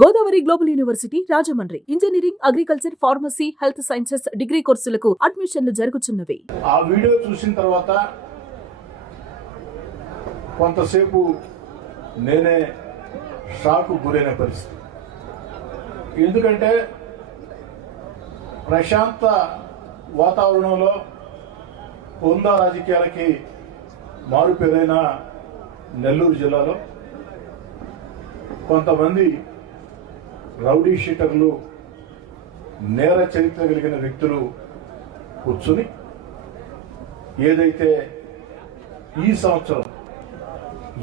Godavari global university Rajahmundry. Engineering agriculture pharmacy health sciences degree కోర్సులకు అడ్మిషన్లు జరుగుతున్నవి ఆ video చూసిన తర్వాత కొంతసేపు నేనే షాకు గురైన పరిస్థితి. ఎందుకంటే ప్రశాంత వాతావరణంలో హోందా రాజకీయాలకి మారుపేరైన నెల్లూరు జిల్లాలో కొంతమంది రౌడీ షీటర్లు నేర చరిత్ర కలిగిన వ్యక్తులు కూర్చుని ఏదైతే ఈ సంవత్సరం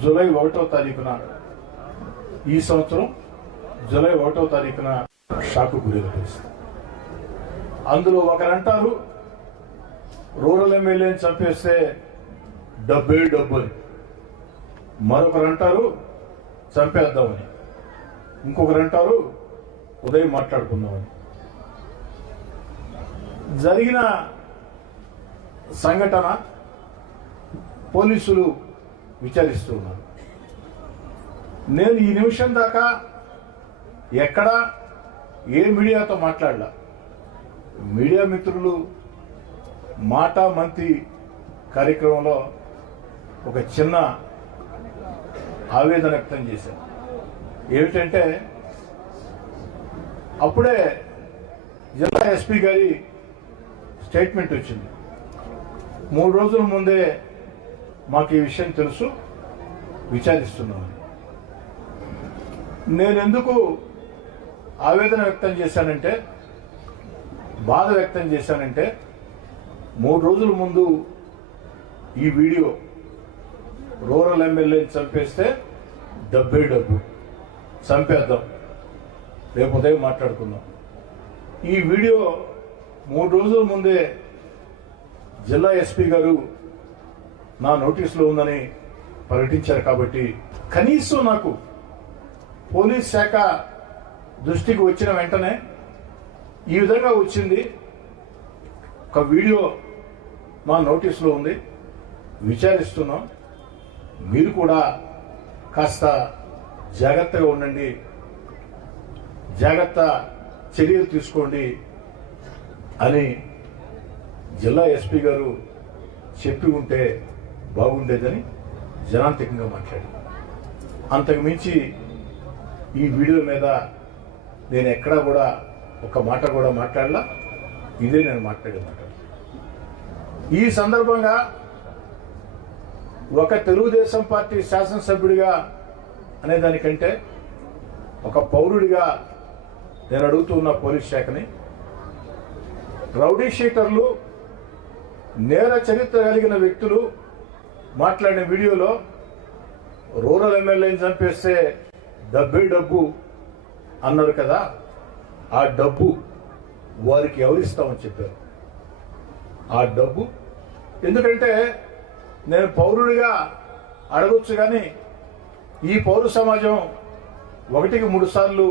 జూలై ఒకటో తారీఖున ఈ సంవత్సరం జూలై ఒకటో తారీఖున షాకు గురైన పరిస్థితి అందులో ఒకరంటారు రూరల్ ఎమ్మెల్యేని చంపేస్తే డబ్బే డబ్బు అని. మరొకరు అంటారు చంపేద్దామని. ఇంకొకరు అంటారు ఉదయం మాట్లాడుకుందామని. జరిగిన సంఘటన పోలీసులు విచారిస్తూ ఉన్నారు నేను ఈ నిమిషం దాకా ఎక్కడ ఏ మీడియాతో మాట్లాడలా. మీడియా మిత్రులు మాట మంత్రి కార్యక్రమంలో ఒక చిన్న ఆవేదన వ్యక్తం చేశాను ఏమిటంటే అప్పుడే జిల్లా ఎస్పీ గారి స్టేట్మెంట్ వచ్చింది. మూడు రోజుల ముందే మాకు ఈ విషయం తెలుసు విచారిస్తున్నామని నేను ఎందుకు ఆవేదన వ్యక్తం చేశానంటే బాధ వ్యక్తం చేశానంటే మూడు రోజుల ముందు ఈ వీడియో రూరల్ ఎమ్మెల్యేని చంపేస్తే డబ్బే డబ్బు. చంపేద్దాం. రేపు ఉదయం మాట్లాడుకుందాం. ఈ వీడియో మూడు రోజుల ముందే జిల్లా ఎస్పీ గారు నా నోటీసులో ఉందని ప్రకటించారు కాబట్టి కనీసం నాకు పోలీస్ శాఖ దృష్టికి వచ్చిన వెంటనే ఈ విధంగా వచ్చింది. ఒక వీడియో మా నోటీసులో ఉంది. విచారిస్తున్నాం. మీరు కూడా కాస్త జాగ్రత్తగా ఉండండి. జాగ్రత్త చర్యలు తీసుకోండి అని జిల్లా ఎస్పీ గారు చెప్పి ఉంటే బాగుండేదని జనాంతికంగా మాట్లాడి అంతకుమించి ఈ వీడియో మీద నేను ఎక్కడా కూడా ఒక మాట కూడా మాట్లాడలా. ఇదే నేను మాట్లాడే మాట. ఈ సందర్భంగా ఒక తెలుగుదేశం పార్టీ శాసనసభ్యుడిగా అనే దానికంటే ఒక పౌరుడిగా నేను అడుగుతున్న పోలీస్ శాఖని రౌడీ షీటర్లు నేర చరిత్ర కలిగిన వ్యక్తులు మాట్లాడిన వీడియోలో రూరల్ ఎమ్మెల్యేని చంపేస్తే డబ్బే డబ్బు అన్నారు కదా ఆ డబ్బు వారికి ఎవరిస్తామని చెప్పారు. ఆ డబ్బు ఎందుకంటే నేను పౌరుడిగా అడగొచ్చు కానీ ఈ పౌర సమాజం ఒకటికి మూడు సార్లు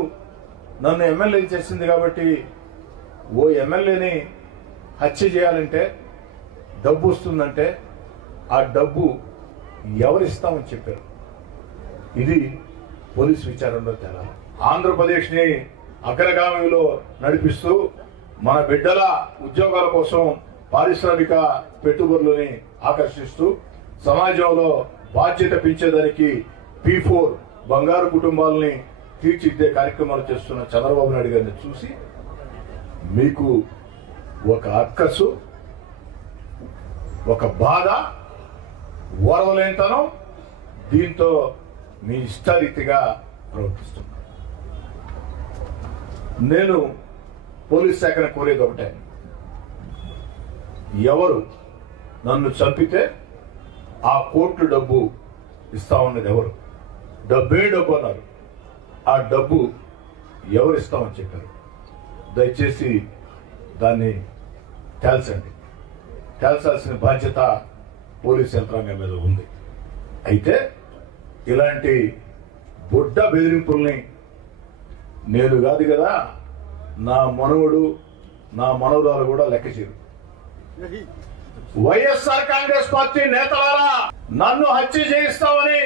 నన్ను ఎమ్మెల్యే చేసింది కాబట్టి ఓ ఎమ్మెల్యేని హత్య చేయాలంటే డబ్బు వస్తుందంటే ఆ డబ్బు ఎవరిస్తామని చెప్పారు. ఇది పోలీస్ విచారణలో తేలాలి. ఆంధ్రప్రదేశ్ని అగ్రగామిలో నడిపిస్తూ మన బిడ్డల ఉద్యోగాల కోసం పారిశ్రామిక పెట్టుబడులని ఆకర్షిస్తూ సమాజంలో బాధ్యత పెంచేదానికి పీ ఫోర్ బంగారు కుటుంబాలని తీర్చిదిద్దే కార్యక్రమాలు చేస్తున్న చంద్రబాబు నాయుడు గారిని చూసి మీకు ఒక అక్కసు ఒక బాధ ఓర్వలేనితనం దీంతో మీ ఇష్టారీతిగా ప్రవర్తిస్తున్నారు. నేను పోలీస్ శాఖను కోరేది ఒకటే. ఎవరు నన్ను చంపితే ఆ కోర్టు డబ్బు ఇస్తా ఉన్నది ఎవరు? డబ్బే డబ్బు అన్నారు. ఆ డబ్బు ఎవరు ఇస్తామని చెప్పారు? దయచేసి దాన్ని తేల్చండి. తేల్చాల్సిన బాధ్యత పోలీస్ యంత్రాంగం మీద ఉంది. అయితే ఇలాంటి బుడ్డ బెదిరింపుల్ని నేను కాదు కదా నా మనవడు నా మనవరాలు కూడా లెక్క చేయరు. వైఎస్ఆర్ కాంగ్రెస్ పార్టీ నేతలారా నన్ను హత్య చేయిస్తామని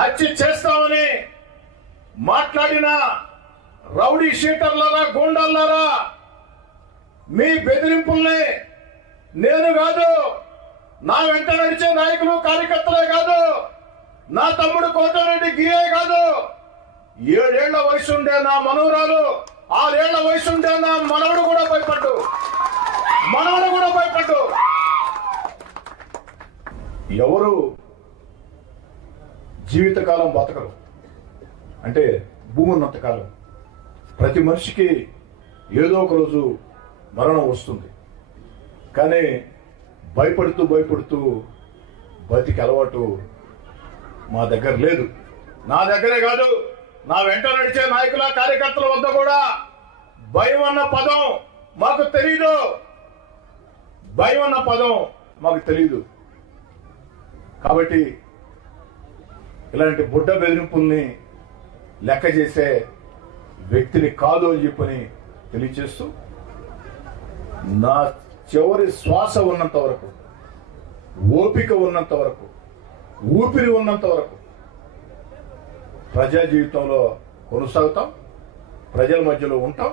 హత్య చేస్తామని మాట్లాడిన రౌడీ షీటర్లరా గూండాలారా మీ బెదిరింపుల్ని నేను కాదు నా వెంట నడిచే నాయకులు కార్యకర్తలే కాదు నా తమ్ముడు కోటరెడ్డి గియే కాదు. ఏడేళ్ళ వయసు ఉండే నా మనవరాలు ఆరేళ్ళ వయసు ఉండే నా మనవడు కూడా భయపడ్డు. మనవడు కూడా భయపడ్డు. ఎవరు జీవితకాలం బతకరు? అంటే భూమి ఉన్నంతకాలం ప్రతి మనిషికి ఏదో ఒక రోజు మరణం వస్తుంది. కానీ భయపడుతూ భయపడుతూ బతికి అలవాటు మా దగ్గర లేదు. నా దగ్గరే కాదు నా వెంట నడిచే నాయకుల కార్యకర్తల వద్ద కూడా భయం అన్న పదం మాకు తెలియదు భయం అన్న పదం మాకు తెలియదు కాబట్టి ఇలాంటి బుడ్డ బెదిరింపుల్ని లెక్క చేసే వ్యక్తిని కాదు అని చెప్పని తెలియచేస్తూ నా చివరి శ్వాస ఉన్నంత వరకు ఓపిక ఉన్నంత వరకు ఊపిరి ఉన్నంత వరకు ప్రజా జీవితంలో కొనసాగుతాం ప్రజల మధ్యలో ఉంటాం